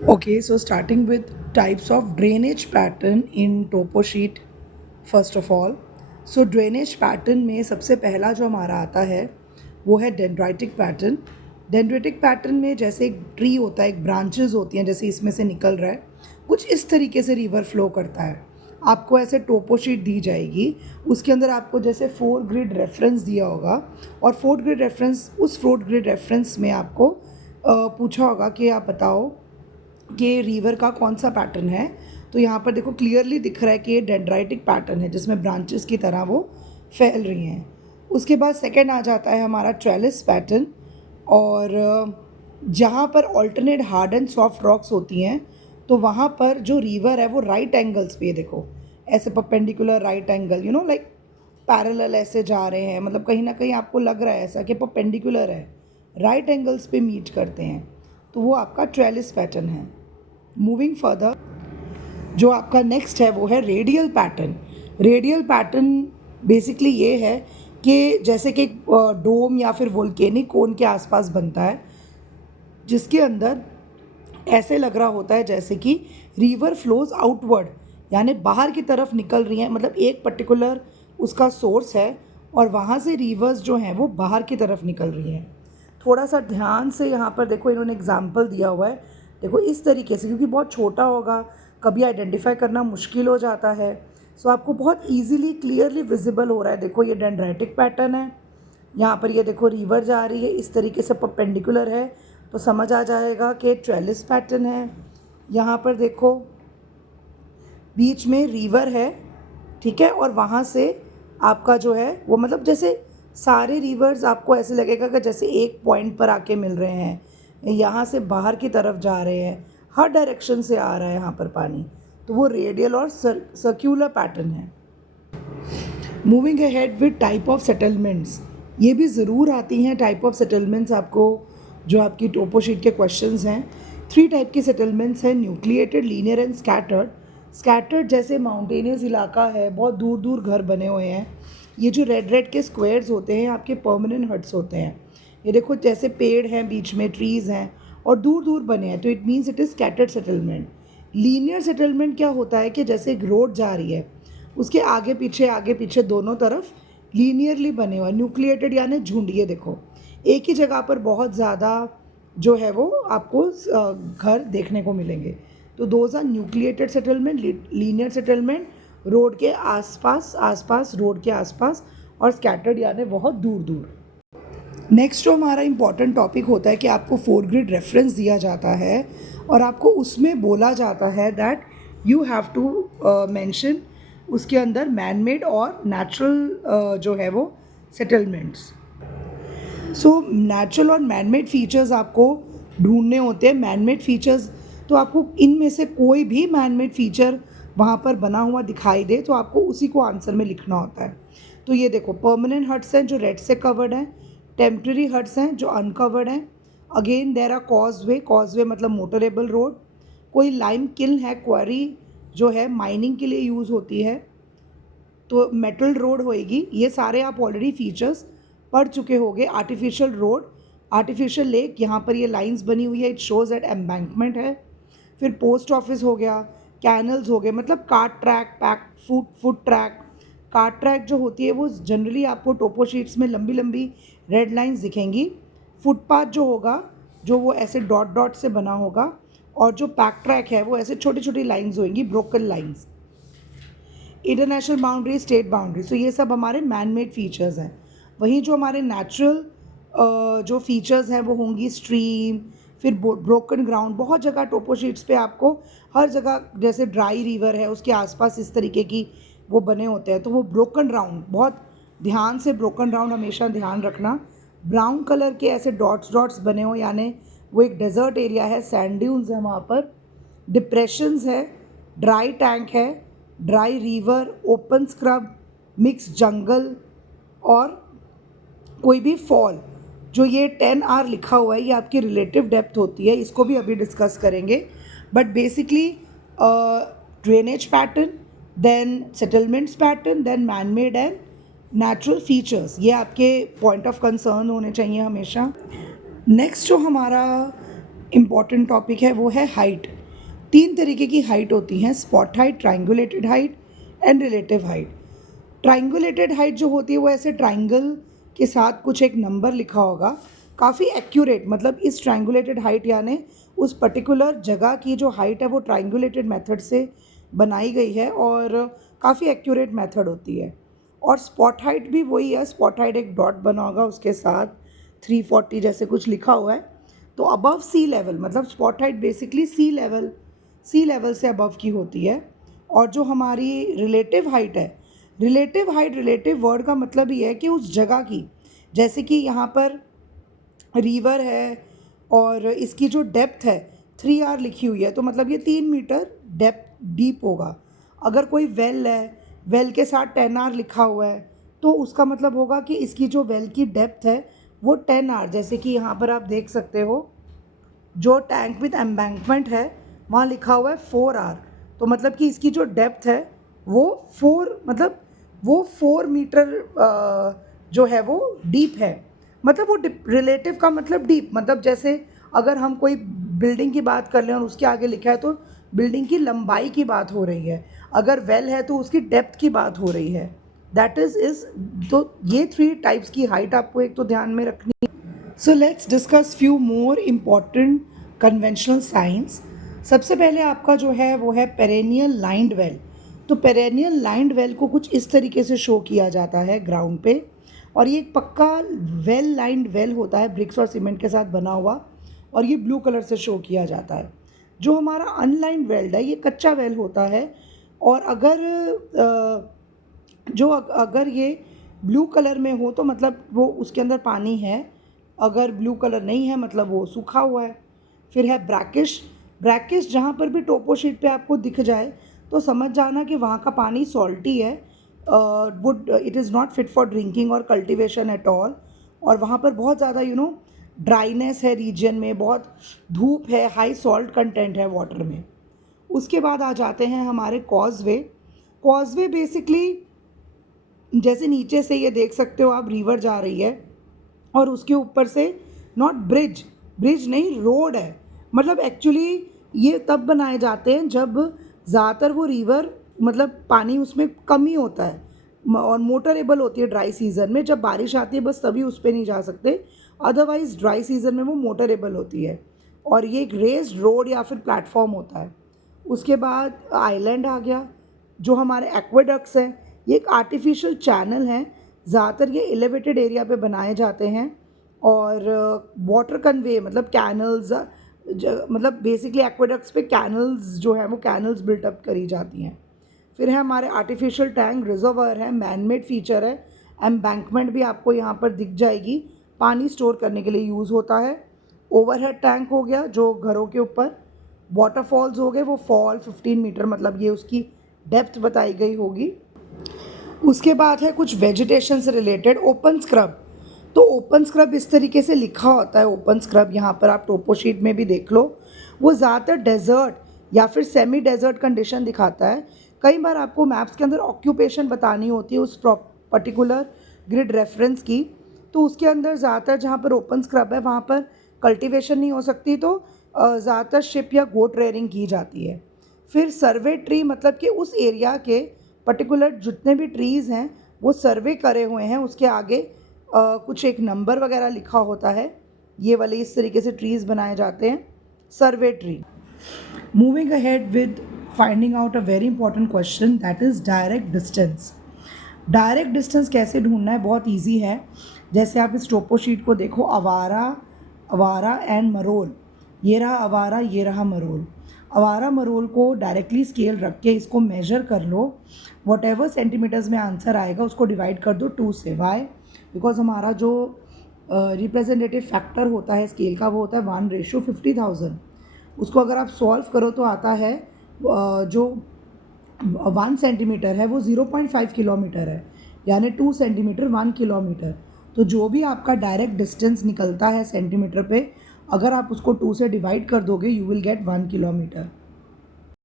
Okay, so starting with types of drainage pattern in topo sheet first of all. So drainage pattern में सबसे पहला जो हमारा आता है वो है डेंड्राइटिक पैटर्न। डेंड्राइटिक पैटर्न में जैसे एक ट्री होता है, एक ब्रांचेस होती हैं, जैसे इसमें से निकल रहा है, कुछ इस तरीके से रिवर फ्लो करता है। आपको ऐसे टोपो शीट दी जाएगी, उसके अंदर आपको जैसे 4 ग्रिड रेफरेंस दिया होगा और 4 ग्रिड रेफरेंस, उस 4 ग्रिड रेफरेंस में आपको पूछा होगा कि आप बताओ कि रिवर का कौन सा पैटर्न है। तो यहाँ पर देखो क्लियरली दिख रहा है कि ये डेंड्राइटिक पैटर्न है जिसमें ब्रांचेस की तरह वो फैल रही हैं। उसके बाद सेकंड आ जाता है हमारा ट्रेलिस पैटर्न। और जहाँ पर alternate hard and soft rocks होती हैं तो वहाँ पर जो रिवर है वो राइट एंगल्स पे, देखो ऐसे perpendicular right angle, like parallel ऐसे जा रहे हैं, मतलब कहीं ना कहीं आपको लग रहा है ऐसा कि परपेंडिकुलर है, राइट एंगल्स पे मीट करते हैं, तो वो आपका ट्रेलिस पैटर्न है। मूविंग फर्दर, जो आपका नेक्स्ट है वो है radial pattern. Radial pattern basically ये है कि जैसे कि डोम या फिर वोल्केनिक कोन के आसपास बनता है, जिसके अंदर ऐसे लग रहा होता है जैसे कि रिवर फ्लोज आउटवर्ड, यानी बाहर की तरफ निकल रही हैं, मतलब एक पर्टिकुलर उसका सोर्स है और वहाँ से रिवर्स जो हैं वो बाहर की तरफ निकल रही हैं। थोड़ा सा ध्यान से यहाँ पर देखो, इन्होंने एग्जाम्पल दिया हुआ है, देखो इस तरीके से, क्योंकि बहुत छोटा होगा, कभी आइडेंटिफाई करना मुश्किल हो जाता है। सो आपको बहुत ईजिली क्लियरली विजिबल हो रहा है। देखो ये डेंड्राइटिक पैटर्न है, यहाँ पर ये देखो रिवर जा रही है, इस तरीके से परपेंडिकुलर है, तो समझ आ जाएगा कि ट्रेलिस पैटर्न है। यहाँ पर देखो बीच में रिवर है, ठीक है, और वहाँ से आपका जो है वो, मतलब जैसे सारे रिवर्स आपको ऐसे लगेगा कि जैसे एक पॉइंट पर आके मिल रहे हैं, यहाँ से बाहर की तरफ जा रहे हैं, हर डायरेक्शन से आ रहा है यहाँ पर पानी, तो वो रेडियल और सर्क्यूलर पैटर्न है। Moving ahead with type of settlements, ये भी ज़रूर आती हैं टाइप ऑफ सेटलमेंट्स आपको, जो आपकी टोपो शीट के क्वेश्चंस हैं। 3 टाइप के सेटलमेंट्स हैं, nucleated, linear and scattered. Scattered जैसे माउंटेनियस इलाका है, बहुत दूर दूर घर बने हुए हैं, ये जो रेड रेड के स्क्वायर्स होते हैं आपके परमानेंट हट्स होते हैं। ये देखो जैसे पेड़ हैं, बीच में ट्रीज़ हैं और दूर दूर बने हैं, तो it means it is scattered settlement. Linear settlement क्या होता है कि जैसे एक रोड जा रही है, उसके आगे पीछे दोनों तरफ लीनियरली बने हुए, न्यूक्लिएटेड यानी झुंड। ये देखो एक ही जगह पर बहुत ज़्यादा जो है वो आपको घर देखने को मिलेंगे, तो those are nucleated settlement. Linear settlement road के आसपास आसपास, रोड के आसपास, और स्कैटर्ड यानी बहुत दूर दूर। नेक्स्ट जो हमारा इम्पॉर्टेंट टॉपिक होता है कि आपको 4 ग्रिड रेफरेंस दिया जाता है और आपको उसमें बोला जाता है that you have to mention उसके अंदर मैन मेड और नेचुरल जो है वो सेटलमेंट्स। सो नेचुरल और मैन मेड फीचर्स आपको ढूंढने होते हैं। मैन मेड फीचर्स, तो आपको इनमें से कोई भी मैन मेड फीचर वहाँ पर बना हुआ दिखाई दे तो आपको उसी को आंसर में लिखना होता है। तो ये देखो परमानेंट हट्स हैं जो रेड से कवर्ड हैं, टेम्प्रेरी हट्स हैं जो अनकवर्ड हैं। Again there are causeway, causeway मतलब मोटरेबल रोड। कोई लाइम किल्न है, क्वारी जो है माइनिंग के लिए यूज़ होती है, तो मेटल रोड होएगी। ये सारे आप ऑलरेडी फीचर्स पढ़ चुके होंगे। आर्टिफिशियल रोड, आर्टिफिशियल लेक, यहाँ पर ये लाइंस बनी हुई है, इट शोज़ दैट एम्बैंकमेंट है। फिर पोस्ट ऑफिस हो गया, कैनल्स हो गए, मतलब cart track, pack foot track. Cart track जो होती है वो जनरली आपको टोपो शीट्स में लंबी लंबी रेड लाइंस दिखेंगी। फुटपाथ जो होगा, जो वो ऐसे डॉट डॉट से बना होगा, और जो पैक ट्रैक है वो ऐसे छोटी छोटी लाइंस होंगी, broken lines. International boundary, state boundary, तो ये सब हमारे मैन मेड फीचर्स हैं। वहीं जो हमारे नेचुरल जो फीचर्स हैं वो होंगी स्ट्रीम, फिर ब्रोकन ग्राउंड। बहुत जगह टोपो शीट्स पे आपको हर जगह, जैसे ड्राई रिवर है उसके आसपास इस तरीके की वो बने होते हैं, तो वो ब्रोकन ग्राउंड, बहुत ध्यान से ब्रोकन ग्राउंड हमेशा ध्यान रखना। ब्राउन कलर के ऐसे डॉट्स डॉट्स बने हो, यानी वो एक डेजर्ट एरिया है, सैंड ड्यून्स है वहाँ पर। डिप्रेशंस है, ड्राई टैंक है, dry river, open scrub, mix जंगल, और कोई भी फॉल। जो ये 10 आर लिखा हुआ है ये आपकी रिलेटिव डेप्थ होती है, इसको भी अभी डिस्कस करेंगे। But basically drainage pattern, then settlements pattern, then man made and natural features, ये आपके पॉइंट ऑफ कंसर्न होने चाहिए हमेशा। नेक्स्ट जो हमारा इम्पॉर्टेंट टॉपिक है वो है हाइट। 3 तरीके की हाइट होती हैं, spot height, triangulated height and relative height. Triangulated height जो होती है वो ऐसे ट्राइंगल के साथ कुछ एक नंबर लिखा होगा, काफ़ी एक्यूरेट, मतलब इस ट्राइंगुलेटेड हाइट यानी उस पर्टिकुलर जगह की जो हाइट है वो ट्राइंगुलेटेड मेथड से बनाई गई है और काफ़ी एक्यूरेट मेथड होती है। और स्पॉट हाइट भी वही है, स्पॉट हाइट एक डॉट बना होगा उसके साथ 340 जैसे कुछ लिखा हुआ है। तो अबव सी लेवल, मतलब स्पॉट हाइट बेसिकली सी लेवल से अबव की होती है। और जो हमारी रिलेटिव हाइट है, रिलेटिव वर्ड का मतलब ये है कि उस जगह की, जैसे कि यहाँ पर रिवर है और इसकी जो डेप्थ है 3 आर लिखी हुई है, तो मतलब ये 3 मीटर डीप होगा। अगर कोई वेल है, वेल के साथ 10 आर लिखा हुआ है, तो उसका मतलब होगा कि इसकी जो वेल की डेप्थ है वो 10 आर, जैसे कि यहाँ पर आप देख सकते हो जो टैंक विद एम्बैंकमेंट है वहाँ लिखा हुआ है 4 आर, तो मतलब कि इसकी जो डेप्थ है वो 4 मीटर जो है वो डीप है। मतलब वो रिलेटिव का मतलब डीप, मतलब जैसे अगर हम कोई बिल्डिंग की बात कर लें और उसके आगे लिखा है तो बिल्डिंग की लंबाई की बात हो रही है, अगर वेल है तो उसकी डेप्थ की बात हो रही है। दैट इज़ तो ये 3 टाइप्स की हाइट आपको एक तो ध्यान में रखनी है। So let's discuss few more important conventional signs. सबसे पहले आपका जो है वो है पेरेनियल लाइंड वेल। तो पेरेनियल लाइंड वेल को कुछ इस तरीके से शो किया जाता है ग्राउंड पे, और ये एक पक्का वेल लाइंड वेल होता है, ब्रिक्स और सीमेंट के साथ बना हुआ, और ये ब्लू कलर से शो किया जाता है। जो हमारा अनलाइंड वेल है ये कच्चा वेल होता है, और अगर ये ब्लू कलर में हो तो मतलब वो उसके अंदर पानी है, अगर ब्लू कलर नहीं है मतलब वो सूखा हुआ है। फिर है ब्रैकिश। ब्रैकिश जहाँ पर भी टोपो शीट पे आपको दिख जाए तो समझ जाना कि वहाँ का पानी सॉल्टी है, would it is not fit for drinking और कल्टिवेशन एट ऑल। और वहाँ पर बहुत ज़्यादा ड्राइनेस है रीजन में, बहुत धूप है, हाई सॉल्ट कंटेंट है वाटर में। उसके बाद आ जाते हैं हमारे कॉजवे। कॉजवे बेसिकली जैसे नीचे से ये देख सकते हो आप, रिवर जा रही है और उसके ऊपर से, नॉट ब्रिज, ब्रिज नहीं रोड है, मतलब एक्चुअली ये तब बनाए जाते हैं जब ज़्यादातर वो रिवर, मतलब पानी उसमें कम ही होता है और मोटरेबल होती है ड्राई सीज़न में, जब बारिश आती है बस तभी उस पर नहीं जा सकते, अदरवाइज़ ड्राई सीज़न में वो मोटरेबल होती है। और ये एक रेस्ड रोड या फिर प्लेटफॉर्म होता है। उसके बाद आइलैंड आ गया। जो हमारे एक्वेडक्ट्स हैं ये एक आर्टिफिशियल चैनल हैं, ज़्यादातर ये एलिवेटेड एरिया पे बनाए जाते हैं, और वाटर कन्वे मतलब कैनल्स, मतलब बेसिकली एक्वेडक्ट्स पे कैनल्स जो है वो कैनल्स बिल्टअप करी जाती हैं। फिर है हमारे आर्टिफिशियल टैंक, रिजर्वर है, मैनमेड फीचर है, एम्बैंकमेंट भी आपको यहाँ पर दिख जाएगी, पानी स्टोर करने के लिए यूज़ होता है। ओवरहेड टैंक हो गया जो घरों के ऊपर, वाटरफॉल्स हो गए, वो फॉल 15 मीटर, मतलब ये उसकी डेप्थ बताई गई होगी। उसके बाद है कुछ वेजिटेशन से रिलेटेड, ओपन स्क्रब। तो ओपन स्क्रब इस तरीके से लिखा होता है, ओपन स्क्रब यहाँ पर आप टोपो शीट में भी देख लो, वो ज़्यादातर डेजर्ट या फिर सेमी डेजर्ट कंडीशन दिखाता है। कई बार आपको मैप्स के अंदर ऑक्यूपेशन बतानी होती है उस पर्टिकुलर ग्रिड रेफरेंस की, तो उसके अंदर ज़्यादातर जहाँ पर ओपन स्क्रब है वहाँ पर कल्टीवेशन नहीं हो सकती, तो ज़्यादातर शिप या गोट रेयरिंग की जाती है। फिर सर्वे ट्री, मतलब कि उस एरिया के पर्टिकुलर जितने भी ट्रीज़ हैं वो सर्वे करे हुए हैं, उसके आगे कुछ एक नंबर वगैरह लिखा होता है, ये वाले इस तरीके से ट्रीज़ बनाए जाते हैं, survey tree. Moving ahead with finding out a very important question, that is direct distance. Direct distance कैसे ढूंढना है, बहुत ईजी है। जैसे आप इस टोपो शीट को देखो, अवारा एंड मरोल, ये रहा अवारा, ये रहा मरोल। अवारा मरोल को डायरेक्टली स्केल रख के इसको मेजर कर लो, वॉट एवर सेंटीमीटर्स में आंसर आएगा उसको डिवाइड कर दो 2 से। वाई? बिकॉज हमारा जो रिप्रेजेंटेटिव फैक्टर होता है स्केल का वो होता है 1:50,000। उसको अगर आप सॉल्व करो तो आता है जो 1 सेंटीमीटर है वो 0.5 किलोमीटर है, यानी 2 सेंटीमीटर 1 किलोमीटर। तो जो भी आपका डायरेक्ट डिस्टेंस निकलता है सेंटीमीटर पे, अगर आप उसको 2 से डिवाइड कर दोगे यू विल गेट 1 किलोमीटर।